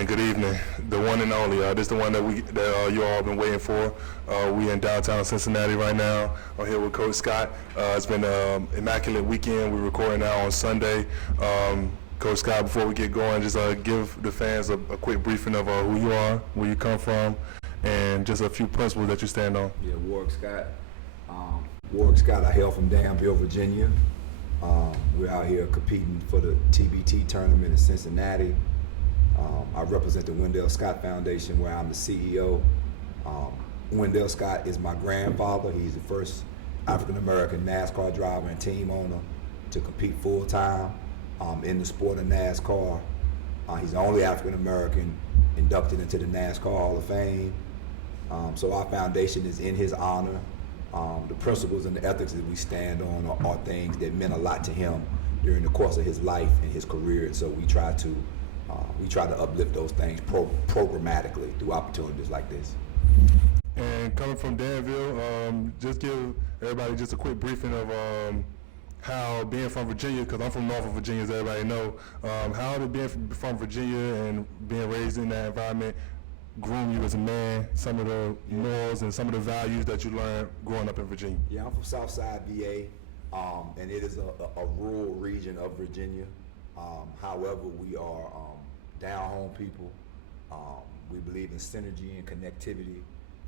evening, good evening. The one and only. This is the one that you all been waiting for. We in downtown Cincinnati right now. I'm here with Coach Scott. It's been an immaculate weekend. We're recording now on Sunday. Coach Scott, before we get going, just give the fans a quick briefing of who you are, where you come from, and just a few principles that you stand on. Yeah, Warwick Scott. Warwick Scott, I hail from Danville, Virginia. We're out here competing for the TBT tournament in Cincinnati. I represent the Wendell Scott Foundation, where I'm the CEO. Wendell Scott is my grandfather. He's the first African American NASCAR driver and team owner to compete full-time in the sport of NASCAR. He's the only African American inducted into the NASCAR Hall of Fame. So our foundation is in his honor. The principles and the ethics that we stand on are things that meant a lot to him during the course of his life and his career, and so we try to uplift those things programmatically through opportunities like this. And coming from Danville, just give everybody just a quick briefing of how being from Virginia, because I'm from Norfolk, Virginia, as everybody know, how did being from Virginia and being raised in that environment groom you as a man, some of the morals and some of the values that you learned growing up in Virginia? Yeah, I'm from Southside VA, and it is a rural region of Virginia. However, we are down-home people. We believe in synergy and connectivity,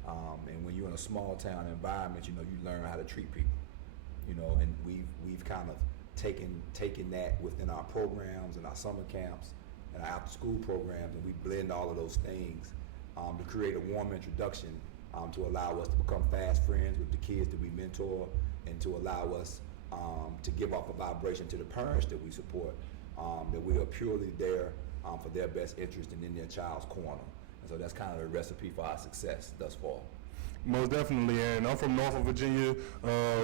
and when you're in a small-town environment, you learn how to treat people. And we've kind of taken that within our programs and our summer camps and our after-school programs, and we blend all of those things to create a warm introduction to allow us to become fast friends with the kids that we mentor, and to allow us to give off a vibration to the parents that we support, that we are purely there for their best interest and in their child's corner. And so that's kind of the recipe for our success thus far. Most definitely, and I'm from Norfolk, Virginia.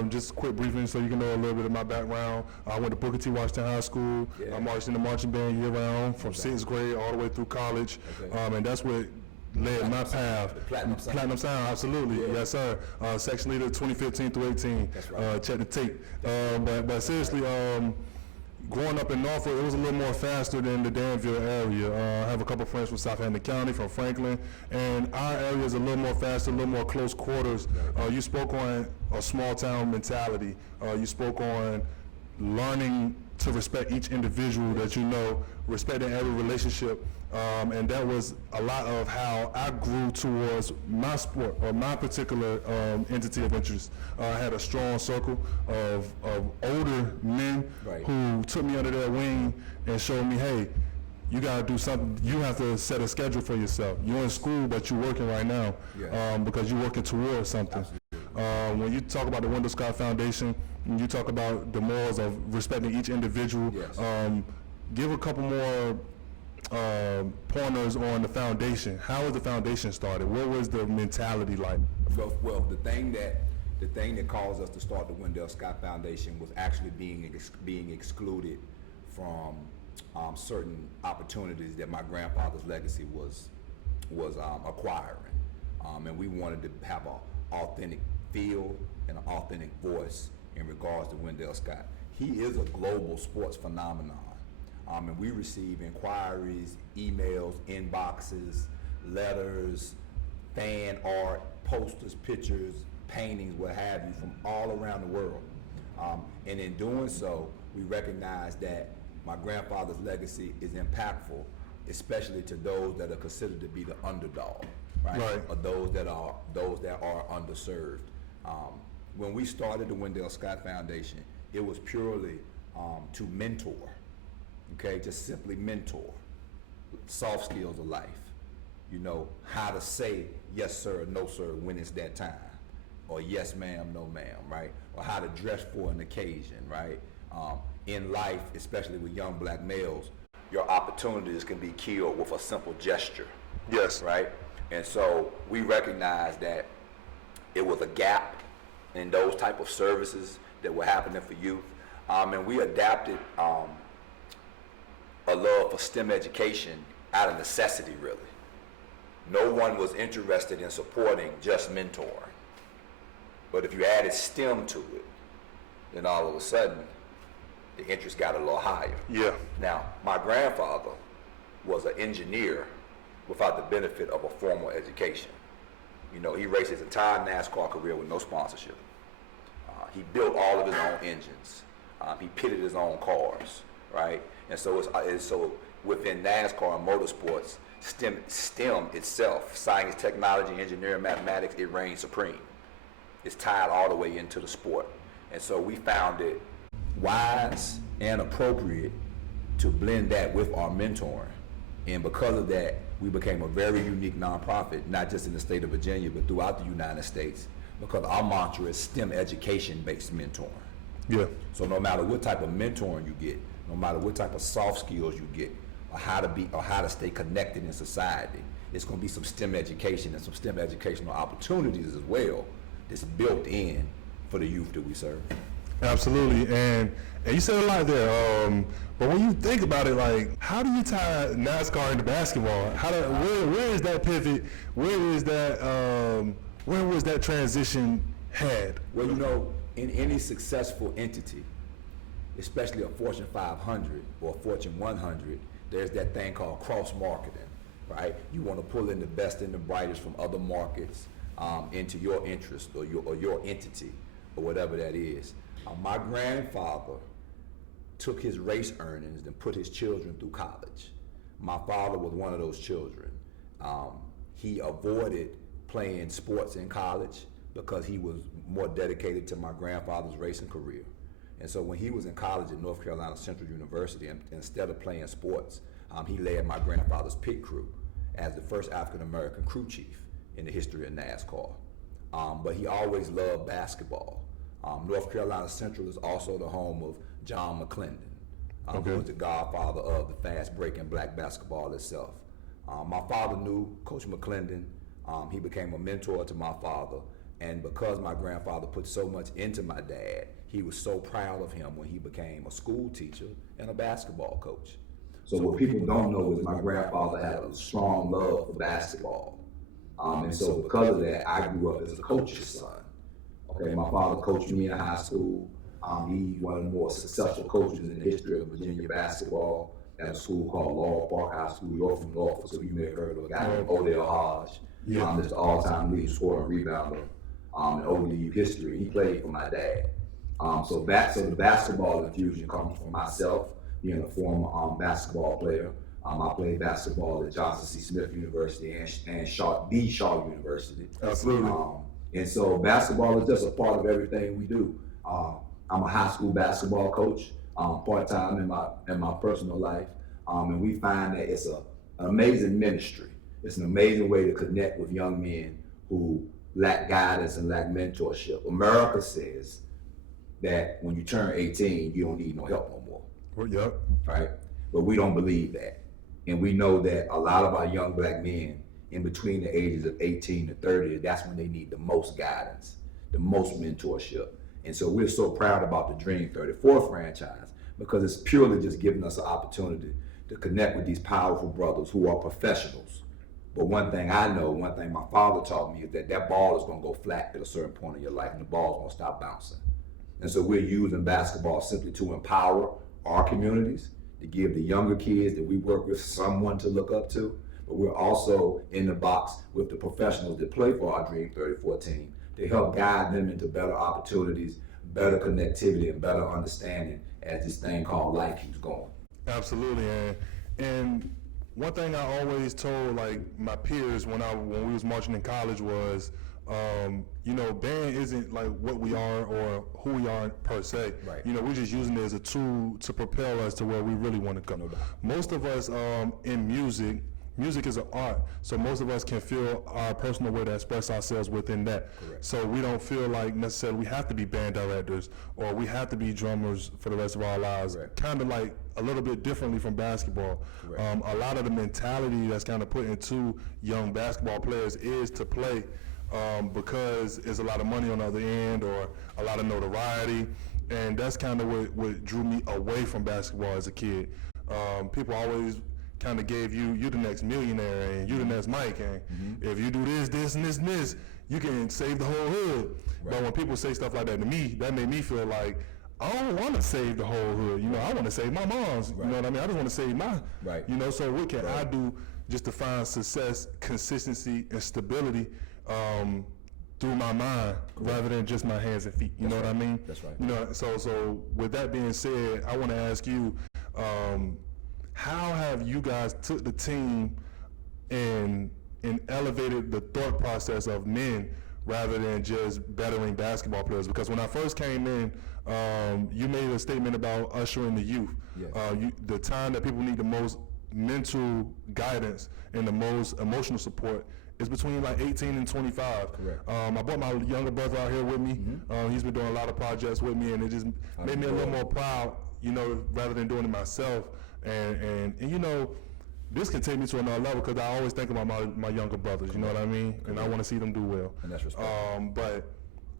Just a quick briefing so you can know a little bit of my background. I went to Booker T. Washington High School. Yeah. I marched in the marching band year-round from 6th grade all the way through college, and that's what led my path. Platinum Sound, absolutely, yeah. Yes sir. Section leader 2015 through 18. That's right. Check the tape. But seriously, growing up in Norfolk, it was a little more faster than the Danville area. I have a couple friends from Southampton County, from Franklin, and our area is a little more faster, a little more close quarters. You spoke on a small town mentality. You spoke on learning to respect each individual that you know, respecting every relationship. And that was a lot of how I grew towards my sport or my particular entity of interest. I had a strong circle of older men who took me under their wing and showed me, hey, you got to do something. You have to set a schedule for yourself. You're in school, but you're working right now because you're working towards something. When you talk about the Wendell Scott Foundation, and you talk about the morals of respecting each individual, give a couple more pointers on the foundation. How was the foundation started? What was the mentality like? Well, the thing that caused us to start the Wendell Scott Foundation was actually being excluded from certain opportunities that my grandfather's legacy was acquiring, and we wanted to have an authentic feel and an authentic voice in regards to Wendell Scott. He is a global sports phenomenon. And we receive inquiries, emails, inboxes, letters, fan art, posters, pictures, paintings, what have you, from all around the world. And in doing so, we recognize that my grandfather's legacy is impactful, especially to those that are considered to be the underdog, right? Or those that are underserved. When we started the Wendell Scott Foundation, it was purely to mentor. To simply mentor soft skills of life. How to say yes sir or no sir when it's that time, or yes ma'am, no ma'am, right? Or how to dress for an occasion, right? In life, especially with young black males, your opportunities can be killed with a simple gesture. Yes. Right? And so we recognized that it was a gap in those type of services that were happening for youth, and we adapted a love for STEM education out of necessity, really. No one was interested in supporting just mentoring. But if you added STEM to it, then all of a sudden, the interest got a little higher. Yeah. Now, my grandfather was an engineer without the benefit of a formal education. You know, he raced his entire NASCAR career with no sponsorship. He built all of his own engines. He pitted his own cars, right? And so so within NASCAR and motorsports, STEM itself, science, technology, engineering, mathematics, it reigns supreme. It's tied all the way into the sport. And so we found it wise and appropriate to blend that with our mentoring. And because of that, we became a very unique nonprofit, not just in the state of Virginia, but throughout the United States, because our mantra is STEM education-based mentoring. Yeah. So no matter what type of mentoring you get, no matter what type of soft skills you get, or how to stay connected in society, it's going to be some STEM education and some STEM educational opportunities as well that's built in for the youth that we serve. Absolutely, and you said a lot there. But when you think about it, like, how do you tie NASCAR into basketball? Where is that pivot? Where was that transition had? Well, you know, in any successful entity, especially a Fortune 500 or a Fortune 100, there's that thing called cross-marketing, right? You want to pull in the best and the brightest from other markets into your interest or your entity or whatever that is. My grandfather took his race earnings and put his children through college. My father was one of those children. He avoided playing sports in college because he was more dedicated to my grandfather's racing career. And so when he was in college at North Carolina Central University, and instead of playing sports, he led my grandfather's pit crew as the first African American crew chief in the history of NASCAR. But he always loved basketball. North Carolina Central is also the home of John McClendon, who was the godfather of the fast-breaking black basketball itself. My father knew Coach McClendon. He became a mentor to my father, and because my grandfather put so much into my dad, he was so proud of him when he became a school teacher and a basketball coach. So what people don't know is my grandfather had a strong love for basketball. And so because of that, I grew up as a coach's son. Okay, my father coached me in high school. He's one of the more successful coaches in the history of Virginia basketball at a school called Laurel Park High School. You're from Norfolk, so you may have heard of a guy named Odell Hodge. That's the all-time leading scorer and rebounder in OVU history. He played for my dad. So the basketball infusion comes from myself, being a former basketball player. I played basketball at Johnson C. Smith University and Shaw University. Absolutely. And so basketball is just a part of everything we do. I'm a high school basketball coach, part-time in my personal life, and we find that it's an amazing ministry. It's an amazing way to connect with young men who lack guidance and lack mentorship. America says that when you turn 18, you don't need no help no more. Well, yep. Right? But we don't believe that. And we know that a lot of our young black men in between the ages of 18 to 30, that's when they need the most guidance, the most mentorship. And so we're so proud about the DREAM34 franchise because it's purely just giving us an opportunity to connect with these powerful brothers who are professionals. But one thing I know, one thing my father taught me is that ball is going to go flat at a certain point in your life and the ball's going to stop bouncing. And so we're using basketball simply to empower our communities, to give the younger kids that we work with someone to look up to. But we're also in the box with the professionals that play for our DREAM34 team to help guide them into better opportunities, better connectivity, and better understanding as this thing called life keeps going. Absolutely, and one thing I always told like my peers when we was marching in college was, band isn't like what we are or who we are per se. Right. We're just using it as a tool to propel us to where we really want to go. Most of us in music is an art, so most of us can feel our personal way to express ourselves within that. Correct. So we don't feel like necessarily we have to be band directors or we have to be drummers for the rest of our lives. Kind of like a little bit differently from basketball. A lot of the mentality that's kind of put into young basketball players is to play because there's a lot of money on the other end or a lot of notoriety, and that's kind of what drew me away from basketball as a kid. People always kind of gave you the next millionaire and you the next Mike, and if you do this, and this, you can save the whole hood. Right. But when people say stuff like that to me, that made me feel like I don't want to save the whole hood. I want to save my mom's. Right. You know what I mean? I just want to save my. Right. So what can I do just to find success, consistency, and stability through my mind rather than just my hands and feet. You know what I mean? That's right. You know, so with that being said, I want to ask you, how have you guys took the team and elevated the thought process of men rather than just bettering basketball players? Because when I first came in, you made a statement about ushering the youth. Yes. The time that people need the most mental guidance and the most emotional support is between like 18 and 25. Correct. I brought my younger brother out here with me. He's been doing a lot of projects with me, and it just made me a little more proud, you know, rather than doing it myself. And you know, this can take me to another level because I always think about my younger brothers, you know what I mean? And I want to see them do well. And that's respect. But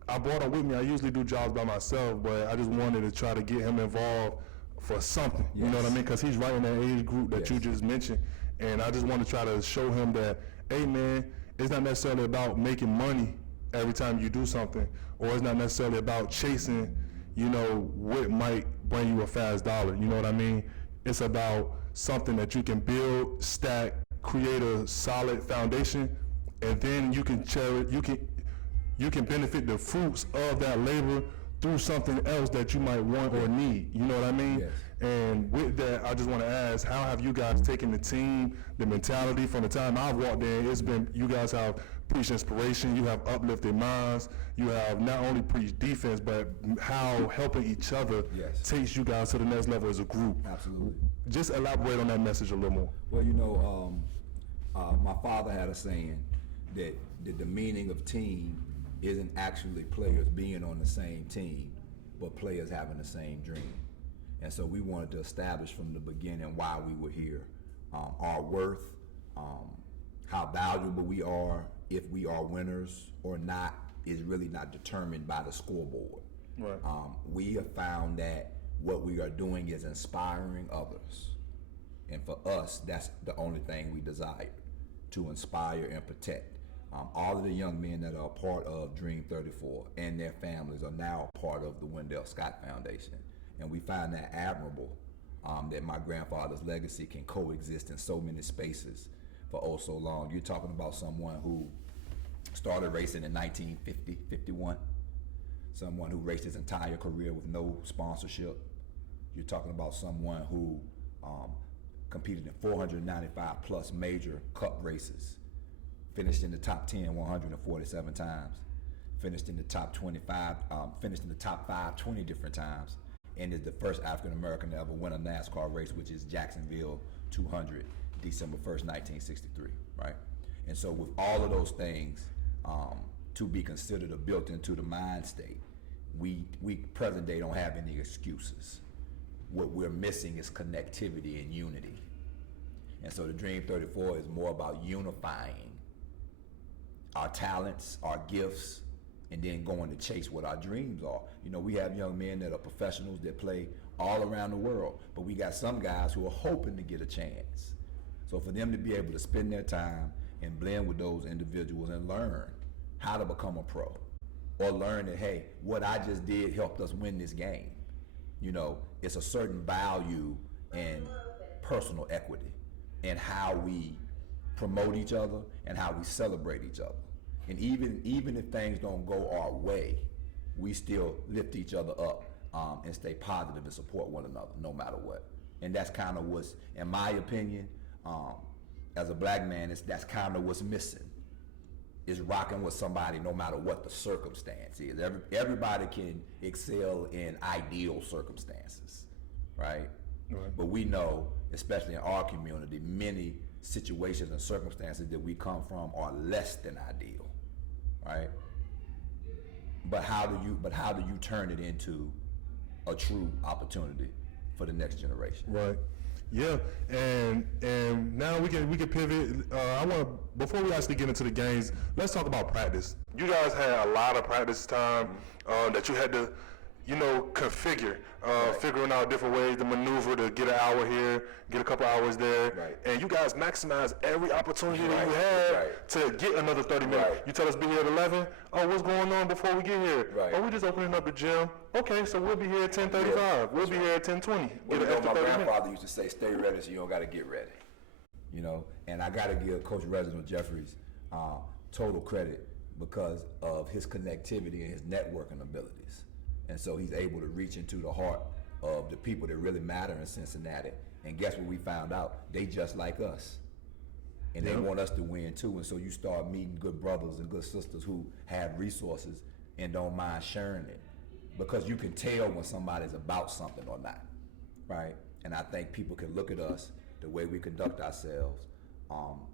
I brought him with me. I usually do jobs by myself, but I just wanted to try to get him involved for something, you know what I mean? Because he's right in that age group that you just mentioned. And I just want to try to show him that, hey man, it's not necessarily about making money every time you do something, or it's not necessarily about chasing, you know, what might bring you a fast dollar, you know what I mean? It's about something that you can build, stack, create a solid foundation, and then you can you can benefit the fruits of that labor through something else that you might want or need, you know what I mean? Yes. And with that, I just want to ask, how have you guys taken the team, the mentality from the time I've walked in? It's been, you guys have preached inspiration, you have uplifted minds, you have not only preached defense, but how helping each other takes you guys to the next level as a group. Absolutely. Just elaborate on that message a little more. Well, you know, my father had a saying that the meaning of team isn't actually players being on the same team, but players having the same dream. And so we wanted to establish from the beginning why we were here, our worth, how valuable we are, if we are winners or not, is really not determined by the scoreboard. Right. We have found that what we are doing is inspiring others. And for us, that's the only thing we desire, to inspire and protect. All of the young men that are a part of DREAM34 and their families are now part of the Wendell Scott Foundation. And we find that admirable, that my grandfather's legacy can coexist in so many spaces for oh so long. You're talking about someone who started racing in 1950, 51, someone who raced his entire career with no sponsorship. You're talking about someone who competed in 495 plus major cup races, finished in the top 10 147 times, finished in the top 25, finished in the top 5 20 different times, and is the first African American to ever win a NASCAR race, which is Jacksonville 200, December 1st, 1963, right? And so with all of those things to be considered or built into the mind state, we present day don't have any excuses. What we're missing is connectivity and unity. And so the DREAM34 is more about unifying our talents, our gifts, and then going to chase what our dreams are. You know, we have young men that are professionals that play all around the world, but we got some guys who are hoping to get a chance. So for them to be able to spend their time and blend with those individuals and learn how to become a pro, or learn that, hey, what I just did helped us win this game. You know, it's a certain value and personal equity in how we promote each other and how we celebrate each other. And even if things don't go our way, we still lift each other up and stay positive and support one another no matter what. And that's kind of what's, in my opinion, as a black man, that's kind of what's missing, is rocking with somebody no matter what the circumstance is. Everybody can excel in ideal circumstances, right? But we know, especially in our community, many situations and circumstances that we come from are less than ideal, right? But how do you turn it into a true opportunity for the next generation? Right. Yeah, and now we can pivot. I want to, before we actually get into the games, let's talk about practice. You guys had a lot of practice time that you had to, you know, configure, figuring out different ways to maneuver to get an hour here, get a couple hours there, and you guys maximize every opportunity that you had to get another 30 minutes. You tell us be here at 11. Oh, what's going on before we get here? Oh, we're just opening up the gym. Okay, so we'll be here at 10:35. We'll be here at 10:20. Well, you know, my grandfather used to say, stay ready so you don't got to get ready. you know. And I got to give Coach Reginald Jeffries total credit because of his connectivity and his networking abilities. And so he's able to reach into the heart of the people that really matter in Cincinnati. And guess what we found out? They just like us. And they want us to win too. And so you start meeting good brothers and good sisters who have resources and don't mind sharing it. Because you can tell when somebody's about something or not, right? And I think people can look at us, the way we conduct ourselves,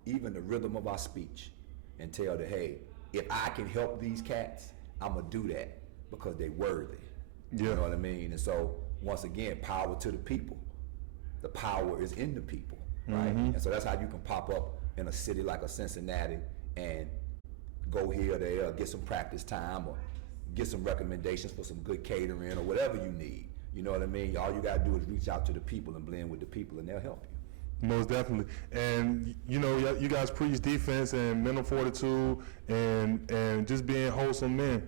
even the rhythm of our speech, and tell that, hey, if I can help these cats, I'm going to do that because they're worthy. You know what I mean? And so, once again, power to the people. The power is in the people, right? And so that's how you can pop up in a city like a Cincinnati and go here or there, get some practice time, or get some recommendations for some good catering or whatever you need. You know what I mean? All you got to do is reach out to the people and blend with the people, and they'll help you. Most definitely. And, you know, you guys preach defense and mental fortitude and just being wholesome men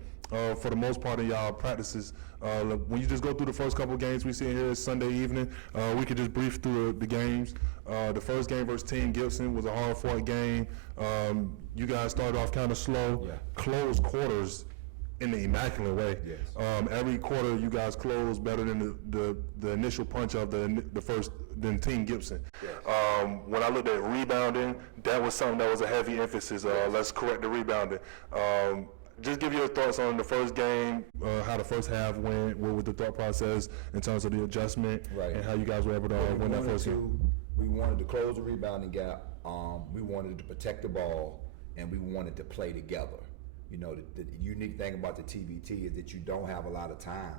for the most part in y'all practices. When you just go through the first couple of games we see here Sunday evening, we could just brief through the games. The first game versus Team Gibson was a hard-fought game. You guys started off kind of slow, closed quarters in the immaculate way. Every quarter you guys closed better than the initial punch of than Team Gibson. When I looked at rebounding, that was something that was a heavy emphasis. Let's correct the rebounding. Just give your thoughts on the first game, how the first half went, what was the thought process in terms of the adjustment, and how you guys were able to win that first game. We wanted to close the rebounding gap. We wanted to protect the ball, and we wanted to play together. You know, the unique thing about the TBT is that you don't have a lot of time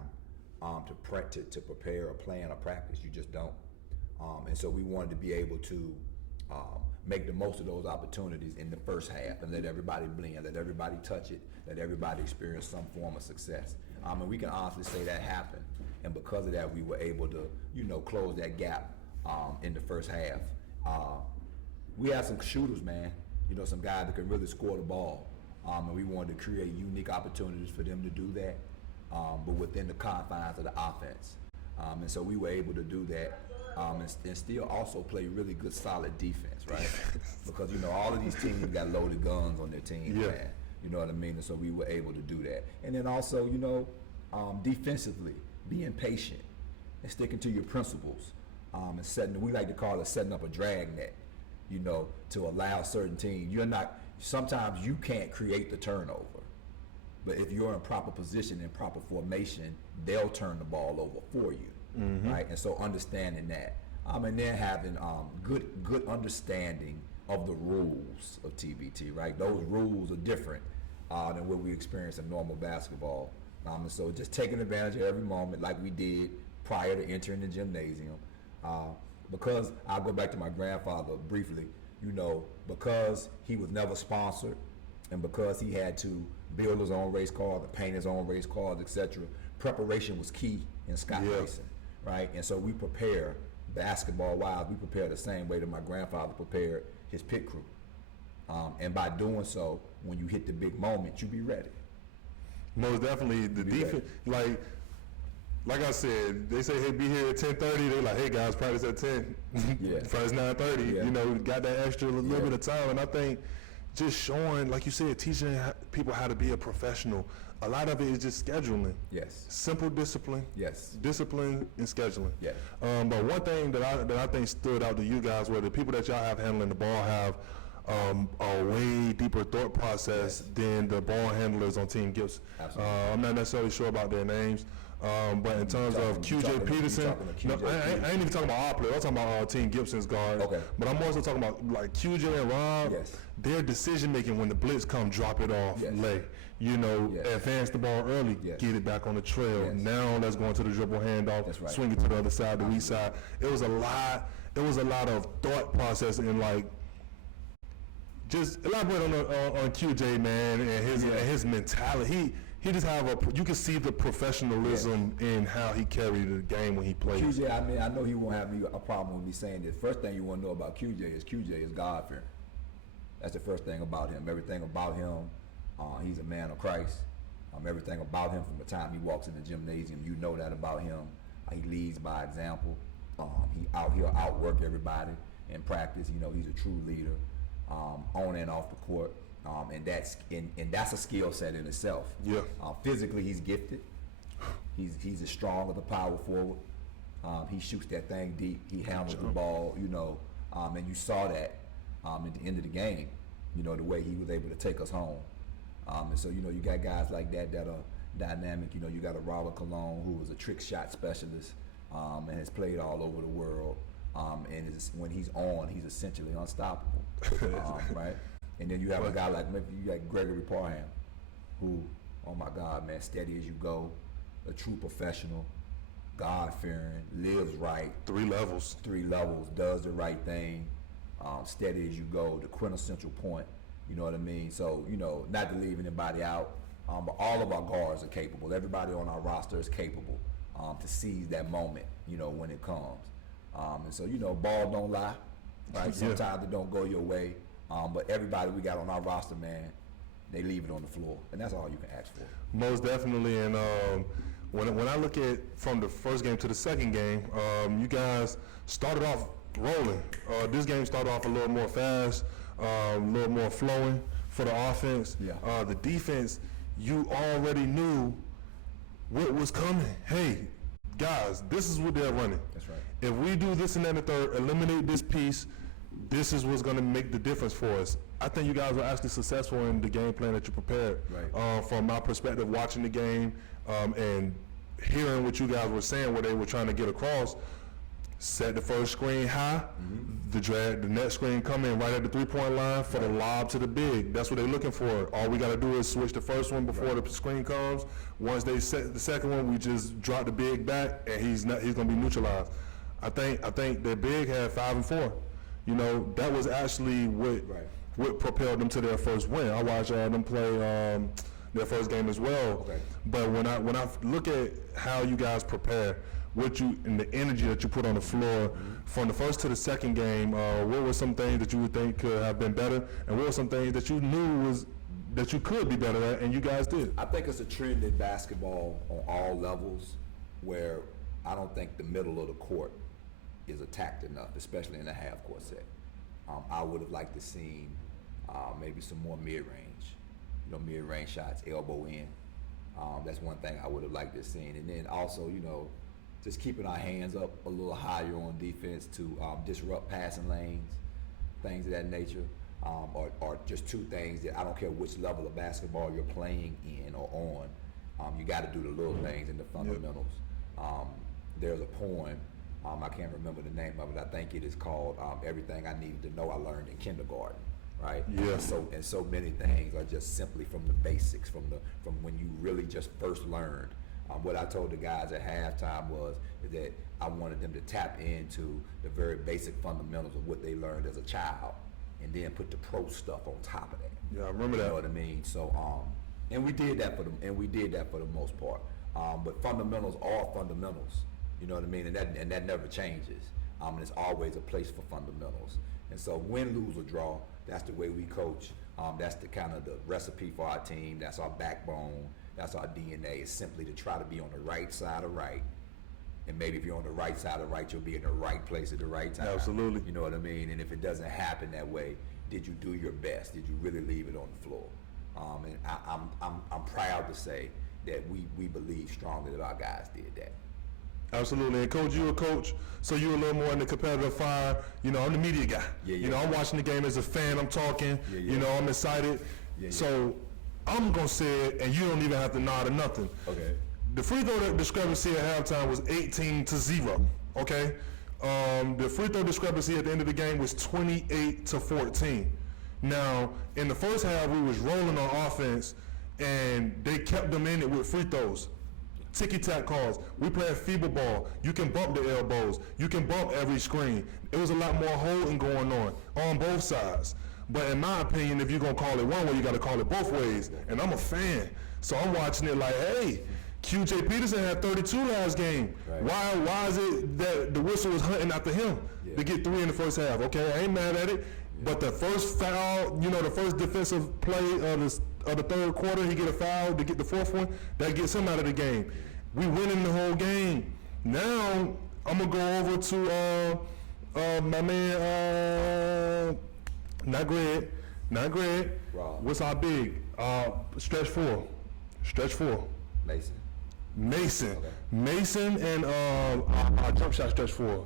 to prepare a plan or practice. You just don't. And so we wanted to be able to make the most of those opportunities in the first half and let everybody blend, let everybody touch it, let everybody experience some form of success. And we can honestly say that happened. And because of that, we were able to, you know, close that gap in the first half. We had some shooters, man. You know, some guys that can really score the ball. And we wanted to create unique opportunities for them to do that, but within the confines of the offense. And so we were able to do that and still also play really good, solid defense, right? Because, you know, all of these teams got loaded guns on their team, man. You know what I mean? And so we were able to do that. And then also, you know, defensively, being patient and sticking to your principles and we like to call it setting up a drag net, you know, to allow certain teams. Sometimes you can't create the turnover, but if you're in proper position and proper formation, they'll turn the ball over for you, right? And so understanding that, and then having good understanding of the rules of TBT, right? Those rules are different than what we experience in normal basketball, and so just taking advantage of every moment like we did prior to entering the gymnasium, because I'll go back to my grandfather briefly. You know, because he was never sponsored and because he had to build his own race car, paint his own race cars, etc., preparation was key in Scott racing, right? And so we prepare, basketball-wise, we prepare the same way that my grandfather prepared his pit crew. And by doing so, when you hit the big moment, you be ready. Most definitely. The defense, like I said, they say, hey, be here at 10:30. They're like, hey, guys, practice at 10. Practice 9:30. You know, got that extra little bit of time. And I think just showing, like you said, teaching people how to be a professional, a lot of it is just scheduling. Simple discipline. Discipline and scheduling. But one thing that I think stood out to you guys were the people that y'all have handling the ball have a way deeper thought process than the ball handlers on Team Gibson. I'm not necessarily sure about their names. But in terms of QJ Peterson, I ain't even talking about our player. I'm talking about Team Gibson's guard. But I'm also talking about like QJ and Rob. Their decision making when the blitz come, drop it off late. You know, advance the ball early, get it back on the trail. Now let's go into the dribble handoff, swing it to the other side, the weak side. It was a lot. It was a lot of thought process and like. Just elaborate on QJ, man, and his mentality. He just have you can see the professionalism in how he carried the game when he played. QJ, I mean, I know he won't have a problem with me saying this. First thing you want to know about QJ is God-fearing. That's the first thing about him. Everything about him, he's a man of Christ. Everything about him from the time he walks in the gymnasium, you know that about him. He leads by example. He'll outwork everybody. in practice. You know, he's a true leader, on and off the court, and that's a skill set in itself. Yeah. Physically, he's gifted. He's as strong as a power forward. He shoots that thing deep. He handles the ball, you know, and you saw that at the end of the game, you know, the way he was able to take us home. And so, you know, you got guys like that that are dynamic. You know, you got a Robert Cologne, who is a trick shot specialist and has played all over the world. And when he's on, he's essentially unstoppable, right? And then you have a guy like, you got Gregory Parham, who, oh my God, man, steady as you go, a true professional, God-fearing, lives right. 3 levels. 3 levels, does the right thing, steady as you go, the quintessential point, you know what I mean? So, you know, not to leave anybody out, but all of our guards are capable. Everybody on our roster is capable to seize that moment, you know, when it comes. And so, you know, ball don't lie, right? Sometimes it don't go your way, but everybody we got on our roster, man, they leave it on the floor, and that's all you can ask for. Most definitely, and when I look at from the first game to the second game, you guys started off rolling. This game started off a little more fast, a little more flowing for the offense. Yeah. The defense, you already knew what was coming. Hey, guys, this is what they're running. That's right. If we do this and that and the third, eliminate this piece, this is what's going to make the difference for us. I think you guys were actually successful in the game plan that you prepared. Right. From my perspective, watching the game and hearing what you guys were saying, what they were trying to get across, set the first screen high, the next screen come in right at the 3-point line for the lob to the big. That's what they're looking for. All we got to do is switch the first one before the screen comes. Once they set the second one, we just drop the big back, and he's going to be neutralized. I think their big had 5 and 4. You know, that was actually what propelled them to their first win. I watched them play their first game as well. Okay. But when I look at how you guys prepare, and the energy that you put on the floor from the first to the second game, what were some things that you would think could have been better, and what were some things that you knew that you could be better at, and you guys did? I think it's a trend in basketball on all levels where I don't think the middle of the court is attacked enough, especially in the half-court set. I would have liked to seen maybe some more mid-range, you know, mid-range shots, elbow in. That's one thing I would have liked to seen. And then also, you know, just keeping our hands up a little higher on defense to disrupt passing lanes, things of that nature, or just 2 things that I don't care which level of basketball you're playing in or on, you got to do the little things and the fundamentals. There's a poem, I can't remember the name of it. I think it is called "Everything I Needed to Know I Learned in Kindergarten." Right. Yes. And so many things are just simply from the basics, from when you really just first learned. What I told the guys at halftime was that I wanted them to tap into the very basic fundamentals of what they learned as a child, and then put the pro stuff on top of that. Yeah, I remember that. You know what I mean? So, and we did that for them, and we did that for the most part. But fundamentals are fundamentals. You know what I mean? And that never changes. And there's always a place for fundamentals. And so, win, lose, or draw, that's the way we coach. That's the kind of the recipe for our team. That's our backbone. That's our DNA, is simply to try to be on the right side of right. And maybe if you're on the right side of right, you'll be in the right place at the right time. Absolutely. You know what I mean? And if it doesn't happen that way, did you do your best? Did you really leave it on the floor? And I'm proud to say that we believe strongly that our guys did that. Absolutely. And Coach, you're a coach, so you're a little more in the competitive fire. You know, I'm the media guy. You know, I'm watching the game as a fan. I'm talking. You know, I'm excited. So I'm going to say it, and you don't even have to nod or nothing. Okay. The free throw discrepancy at halftime was 18-0, okay? The free throw discrepancy at the end of the game was 28-14. Now, in the first half, we was rolling on offense, and they kept them in it with free throws. Ticky-tack calls. We played feeble ball. You can bump the elbows. You can bump every screen. It was a lot more holding going on both sides. But in my opinion, if you're going to call it one way, you got to call it both ways. And I'm a fan. So I'm watching it like, hey, QJ Peterson had 32 last game. Right. Why is it that the whistle was hunting after him to get 3 in the first half? Okay, I ain't mad at it. But the first foul, you know, the first defensive play of the third quarter, he get a foul to get the 4th one, that gets him out of the game. We winning the whole game. Now I'm gonna go over to My man, not Greg. Rob. What's our big? Stretch four. Mason. Okay. Mason and our jump shot stretch four.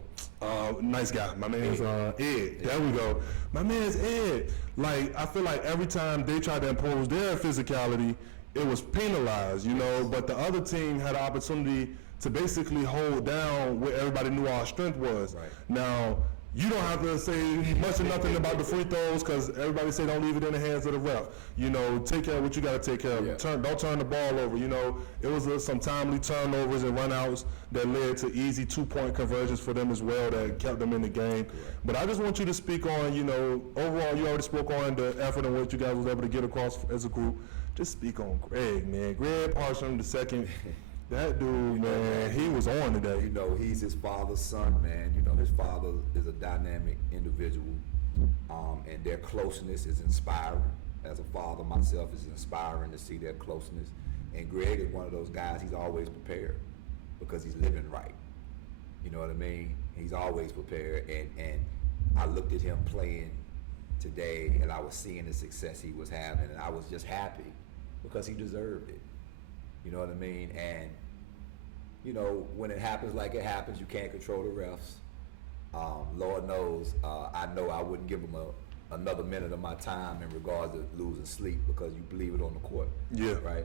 Nice guy. My man's Ed. There we go. My man's Ed. Like, I feel like every time they tried to impose their physicality, it was penalized, you know, but the other team had an opportunity to basically hold down where everybody knew our strength was. Right. Now, you don't have to say much or nothing about the free throws because everybody say don't leave it in the hands of the ref. You know, take care of what you got to take care of. Yeah. Don't turn the ball over. You know, it was some timely turnovers and runouts that led to easy 2-point conversions for them as well that kept them in the game. Correct. But I just want you to speak on, you know, overall you already spoke on the effort and what you guys was able to get across as a group. Just speak on Greg, man. Greg Parsham II. That dude, man, he was on today. You know, he's his father's son, man. You know, his father is a dynamic individual, and their closeness is inspiring. As a father myself, it's inspiring to see their closeness. And Greg is one of those guys, he's always prepared because he's living right. You know what I mean? He's always prepared. And I looked at him playing today, and I was seeing the success he was having, and I was just happy because he deserved it. You know what I mean? And, you know, when it happens like it happens, you can't control the refs. Lord knows, I know I wouldn't give him another minute of my time in regards to losing sleep because you believe it on the court. Yeah. Right?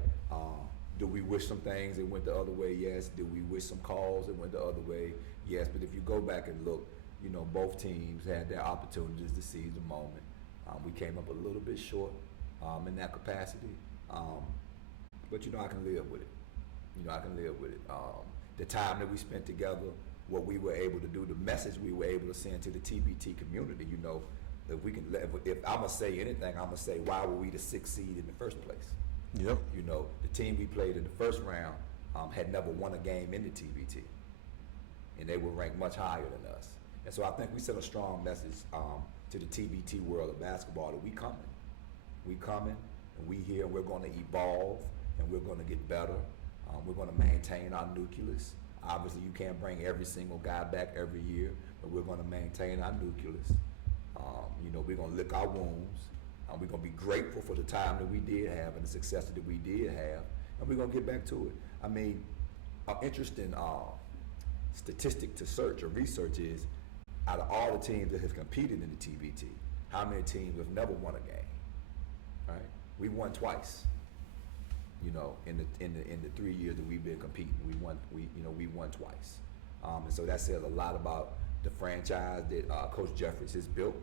Do we wish some things that went the other way? Yes. Do we wish some calls that went the other way? Yes. But if you go back and look, you know, both teams had their opportunities to seize the moment. We came up a little bit short in that capacity. But, you know, I can live with it. You know, I can live with it. The time that we spent together, what we were able to do, the message we were able to send to the TBT community, you know, if I'm going to say anything, I'm going to say, why were we the 6th seed in the first place? Yep. You know, the team we played in the first round had never won a game in the TBT. And they were ranked much higher than us. And so I think we sent a strong message to the TBT world of basketball that we coming. We coming, and we here, and we're going to evolve. And we're going to get better. We're going to maintain our nucleus. Obviously, you can't bring every single guy back every year, but we're going to maintain our nucleus. You know, we're going to lick our wounds. We're going to be grateful for the time that we did have and the success that we did have, and we're going to get back to it. I mean, an interesting statistic to search or research is, out of all the teams that have competed in the TBT, how many teams have never won a game? Right? We won twice. You know, in the 3 years that we've been competing, we won twice, and so that says a lot about the franchise that Coach Jeffries has built.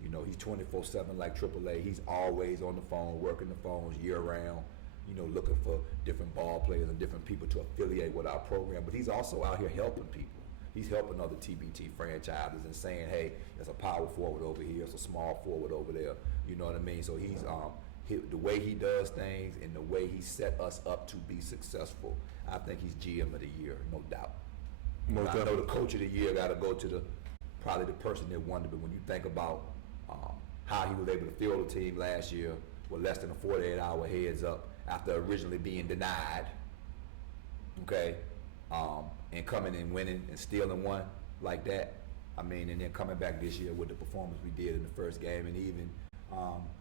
You know, he's 24/7 like AAA. He's always on the phone, working the phones year round. You know, looking for different ball players and different people to affiliate with our program. But he's also out here helping people. He's helping other TBT franchises and saying, hey, there's a power forward over here, there's a small forward over there. You know what I mean? So he's the way he does things and the way he set us up to be successful, I think he's GM of the year, no doubt. I know the coach of the year got to go to probably the person that won it, but when you think about how he was able to field the team last year with less than a 48-hour heads up after originally being denied, okay, and coming and winning and stealing one like that, I mean, and then coming back this year with the performance we did in the first game and even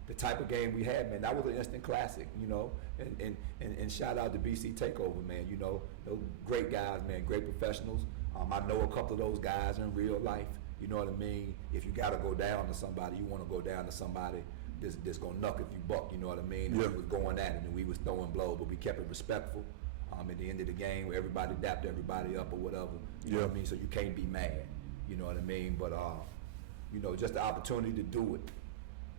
the type of game we had, man, that was an instant classic, you know, and shout out to BC Takeover, man, you know, those great guys, man, great professionals. I know a couple of those guys in real life, you know what I mean? If you got to go down to somebody, you want to go down to somebody that's going to knuck if you buck, you know what I mean? And yeah. We was going at it and we was throwing blows, but we kept it respectful. At the end of the game, where everybody dapped everybody up or whatever, you know what I mean? So you can't be mad, you know what I mean? But, you know, just the opportunity to do it.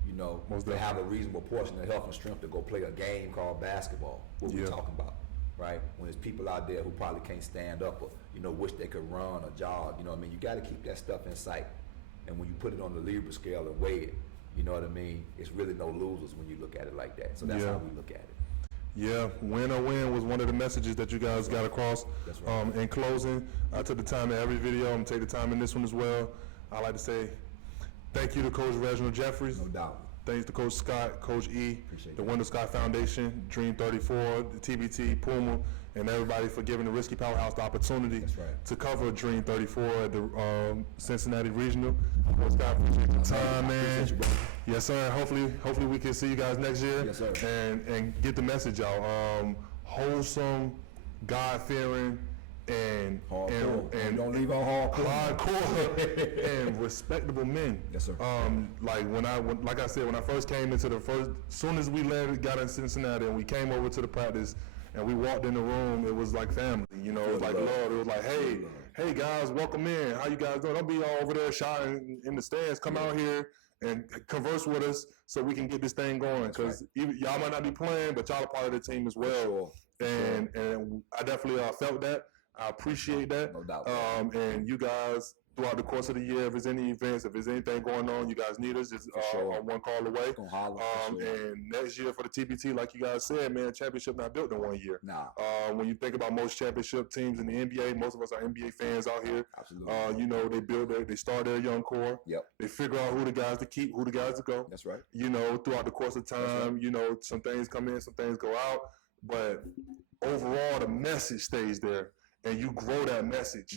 You know, to have a reasonable portion of health and strength to go play a game called basketball. What we talking about, right? When there's people out there who probably can't stand up or, you know, wish they could run or jog, you know what I mean? You got to keep that stuff in sight. And when you put it on the Libra scale and weigh it, you know what I mean? It's really no losers when you look at it like that. So that's how we look at it. Yeah, win or win was one of the messages that you guys got across. That's right. In closing, I took the time in every video. I'm going to take the time in this one as well. I like to say, thank you to Coach Reginald Jeffries. No doubt. Thanks to Coach Scott, Coach E, Appreciate the that. Wendell Scott Foundation, DREAM34, the TBT, Puma, and everybody for giving the Risky Powerhouse the opportunity That's right. to cover DREAM34 at the Cincinnati Regional. Coach Scott, appreciate your time, man. Appreciate you, brother. Yes, sir. Hopefully we can see you guys next year. Yes, sir. And get the message out. Wholesome, God-fearing, and Don't leave on hardcore and respectable men. Yes, sir. Like I said, when I first came into soon as we got in Cincinnati and we came over to the practice and we walked in the room, it was like family. You know, it was like love. It was like, hey guys, welcome in. How you guys doing? Don't be all over there shouting in the stands. Come out here and converse with us so we can get this thing going. Because y'all might not be playing, but y'all are part of the team as well. And I definitely felt that. I appreciate that. No doubt. And you guys, throughout the course of the year, if there's any events, if there's anything going on, you guys need us, just on one call away. And next year for the TBT, like you guys said, man, championship not built in 1 year. Nah. When you think about most championship teams in the NBA, most of us are NBA fans out here. Absolutely. You know, they start their young core. Yep. They figure out who the guys to keep, who the guys to go. That's right. You know, throughout the course of time, you know, some things come in, some things go out. But overall, the message stays there. And you grow that message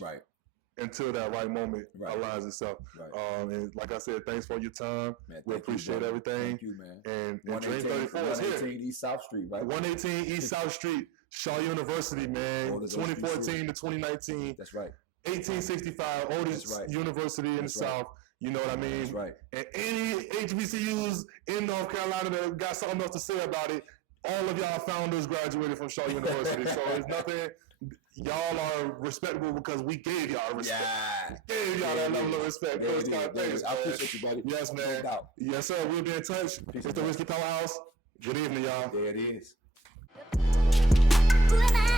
until that right moment aligns itself. Right. And like I said, thanks for your time. Man, we appreciate everything. Thank you, man. And DREAM34 is here. 118 East South Street, right? 118 East South Street, Shaw University, man. 2014 to 2019. That's right. 1865, oldest university in the South. You know what I mean? That's right. And any HBCUs in North Carolina that got something else to say about it, all of y'all founders graduated from Shaw University. So it's nothing. Y'all are respectable because we gave y'all respect. Yeah. We gave y'all that level of respect. Coach Scott, thanks. I appreciate you, buddy. Yes, man. No doubt. Yes, sir. We'll be in touch. It's the Risky Powerhouse. Good evening, y'all. There it is. Who am I?